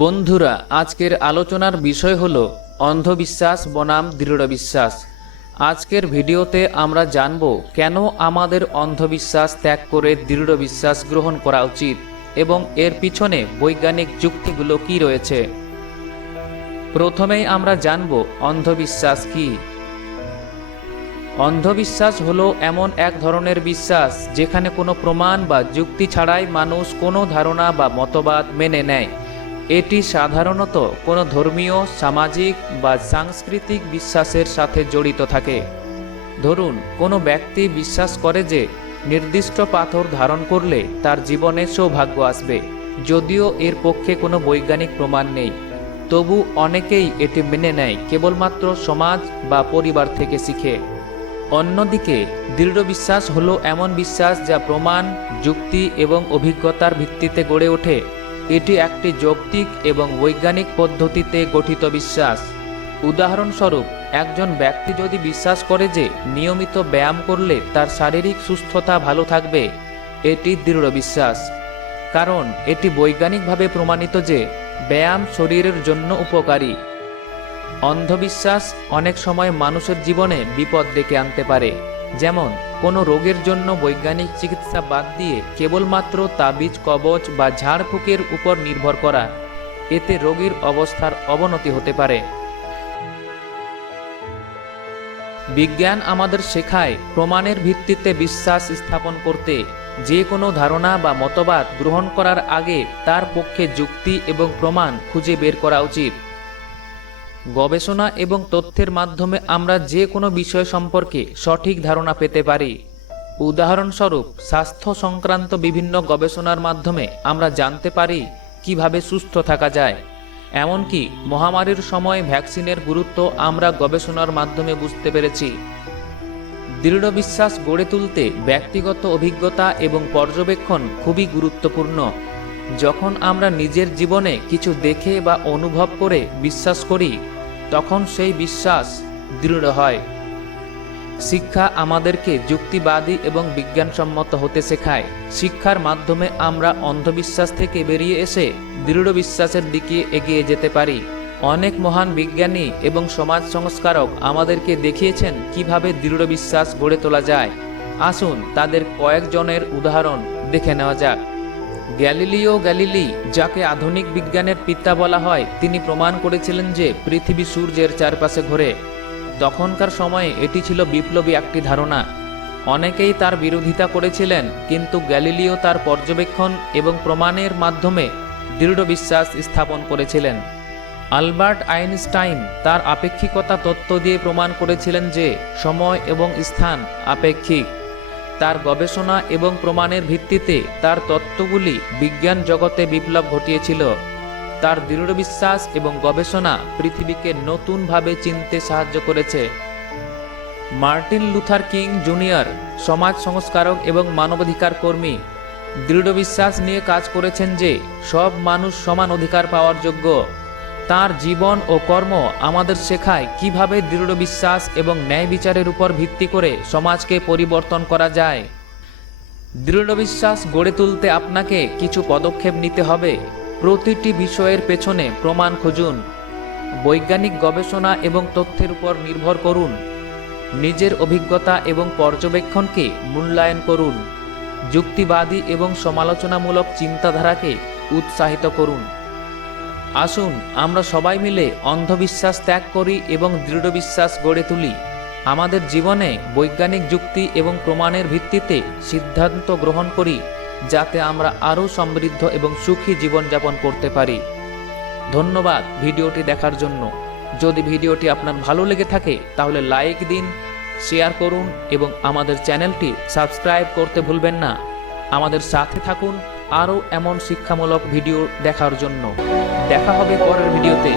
বন্ধুরা, আজকের আলোচনার বিষয় হলো অন্ধবিশ্বাস বনাম দৃঢ় বিশ্বাস। আজকের ভিডিওতে আমরা জানব কেন আমাদের অন্ধবিশ্বাস ত্যাগ করে দৃঢ় বিশ্বাস গ্রহণ করা উচিত এবং এর পিছনে বৈজ্ঞানিক যুক্তিগুলো কি রয়েছে। প্রথমেই আমরা জানব অন্ধবিশ্বাস কি। অন্ধবিশ্বাস হলো এমন এক ধরনের বিশ্বাস যেখানে কোনো প্রমাণ বা যুক্তি ছাড়াই মানুষ কোনো ধারণা বা মতবাদ মেনে নেয়। এটি সাধারণত কোনো ধর্মীয়, সামাজিক বা সাংস্কৃতিক বিশ্বাসের সাথে জড়িত থাকে। ধরুন, কোনো ব্যক্তি বিশ্বাস করে যে নির্দিষ্ট পাথর ধারণ করলে তার জীবনে সৌভাগ্য আসবে। যদিও এর পক্ষে কোনো বৈজ্ঞানিক প্রমাণ নেই, তবু অনেকেই এটি মেনে নেয় কেবলমাত্র সমাজ বা পরিবার থেকে শিখে। অন্যদিকে দৃঢ় বিশ্বাস হলো এমন বিশ্বাস যা প্রমাণ, যুক্তি এবং অভিজ্ঞতার ভিত্তিতে গড়ে ওঠে। এটি একটি যৌক্তিক এবং বৈজ্ঞানিক পদ্ধতিতে গঠিত বিশ্বাস। উদাহরণস্বরূপ, একজন ব্যক্তি যদি বিশ্বাস করে যে নিয়মিত ব্যায়াম করলে তার শারীরিক সুস্থতা ভালো থাকবে, এটি দৃঢ় বিশ্বাস, কারণ এটি বৈজ্ঞানিকভাবে প্রমাণিত যে ব্যায়াম শরীরের জন্য উপকারী। অন্ধবিশ্বাস অনেক সময় মানুষের জীবনে বিপদ ডেকে আনতে পারে, যেমন কোনো রোগের জন্য বৈজ্ঞানিক চিকিৎসা বাদ দিয়ে কেবলমাত্র তাবিজ, কবচ বা ঝাড়ফুঁকের উপর নির্ভর করা। এতে রোগীর অবস্থার অবনতি হতে পারে। বিজ্ঞান আমাদের শেখায় প্রমাণের ভিত্তিতে বিশ্বাস স্থাপন করতে। যে কোনো ধারণা বা মতবাদ গ্রহণ করার আগে তার পক্ষে যুক্তি এবং প্রমাণ খুঁজে বের করা উচিত। গবেষণা এবং তথ্যের মাধ্যমে আমরা যে কোনো বিষয় সম্পর্কে সঠিক ধারণা পেতে পারি। উদাহরণস্বরূপ, স্বাস্থ্য সংক্রান্ত বিভিন্ন গবেষণার মাধ্যমে আমরা জানতে পারি কিভাবে সুস্থ থাকা যায়। এমনকি মহামারীর সময় ভ্যাকসিনের গুরুত্ব আমরা গবেষণার মাধ্যমে বুঝতে পেরেছি। দৃঢ় বিশ্বাস গড়ে তুলতে ব্যক্তিগত অভিজ্ঞতা এবং পর্যবেক্ষণ খুবই গুরুত্বপূর্ণ। যখন আমরা নিজের জীবনে কিছু দেখে বা অনুভব করে বিশ্বাস করি, তখন সেই বিশ্বাস দৃঢ় হয়। শিক্ষা আমাদেরকে যুক্তিবাদী এবং বিজ্ঞানসম্মত হতে শেখায়। শিক্ষার মাধ্যমে আমরা অন্ধবিশ্বাস থেকে বেরিয়ে এসে দৃঢ় বিশ্বাসের দিকে এগিয়ে যেতে পারি। অনেক মহান বিজ্ঞানী এবং সমাজ সংস্কারক আমাদেরকে দেখিয়েছেন কিভাবে দৃঢ় বিশ্বাস গড়ে তোলা যায়। আসুন তাদের কয়েকজনের উদাহরণ দেখে নেওয়া যাক। গ্যালিলিও গ্যালিলি, যাকে আধুনিক বিজ্ঞানের পিতা বলা হয়, তিনি প্রমাণ করেছিলেন যে পৃথিবী সূর্যের চারপাশে ঘোরে। তখনকার সময়ে এটি ছিল বিপ্লবী একটি ধারণা। অনেকেই তার বিরোধিতা করেছিলেন, কিন্তু গ্যালিলিও তার পর্যবেক্ষণ এবং প্রমাণের মাধ্যমে দৃঢ় বিশ্বাস স্থাপন করেছিলেন। আলবার্ট আইনস্টাইন তার আপেক্ষিকতা তত্ত্ব দিয়ে প্রমাণ করেছিলেন যে সময় এবং স্থান আপেক্ষিক। তার গবেষণা এবং প্রমাণের ভিত্তিতে তার তত্ত্বগুলি বিজ্ঞান জগতে বিপ্লব ঘটিয়েছিল। তার দৃঢ় বিশ্বাস এবং গবেষণা পৃথিবীকে নতুনভাবে চিনতে সাহায্য করেছে। মার্টিন লুথার কিং জুনিয়র, সমাজ সংস্কারক এবং মানবাধিকার কর্মী, দৃঢ় বিশ্বাস নিয়ে কাজ করেছেন যে সব মানুষ সমান অধিকার পাওয়ার যোগ্য। তার জীবন ও কর্ম আমাদের শেখায় কিভাবে দৃঢ় বিশ্বাস এবং ন্যায় বিচারের উপর ভিত্তি করে সমাজকে পরিবর্তন করা যায়। দৃঢ় বিশ্বাস গড়ে তুলতে আপনাকে কিছু পদক্ষেপ নিতে হবে। প্রতিটি বিষয়ের পেছনে প্রমাণ খুঁজুন। বৈজ্ঞানিক গবেষণা এবং তথ্যের উপর নির্ভর করুন। নিজের অভিজ্ঞতা এবং পর্যবেক্ষণকে মূল্যায়ন করুন। যুক্তিবাদী এবং সমালোচনামূলক চিন্তাধারাকে উৎসাহিত করুন। আসুন আমরা সবাই মিলে অন্ধবিশ্বাস ত্যাগ করি এবং দৃঢ় বিশ্বাস গড়ে তুলি। আমাদের জীবনে বৈজ্ঞানিক যুক্তি এবং প্রমাণের ভিত্তিতে সিদ্ধান্ত গ্রহণ করি, যাতে আমরা আরও সমৃদ্ধ এবং সুখী জীবনযাপন করতে পারি। ধন্যবাদ ভিডিওটি দেখার জন্য। যদি ভিডিওটি আপনার ভালো লেগে থাকে তাহলে লাইক দিন, শেয়ার করুন এবং আমাদের চ্যানেলটি সাবস্ক্রাইব করতে ভুলবেন না। আমাদের সাথে থাকুন আরও এমন শিক্ষামূলক ভিডিও দেখার জন্য। দেখা হবে পরের ভিডিওতে।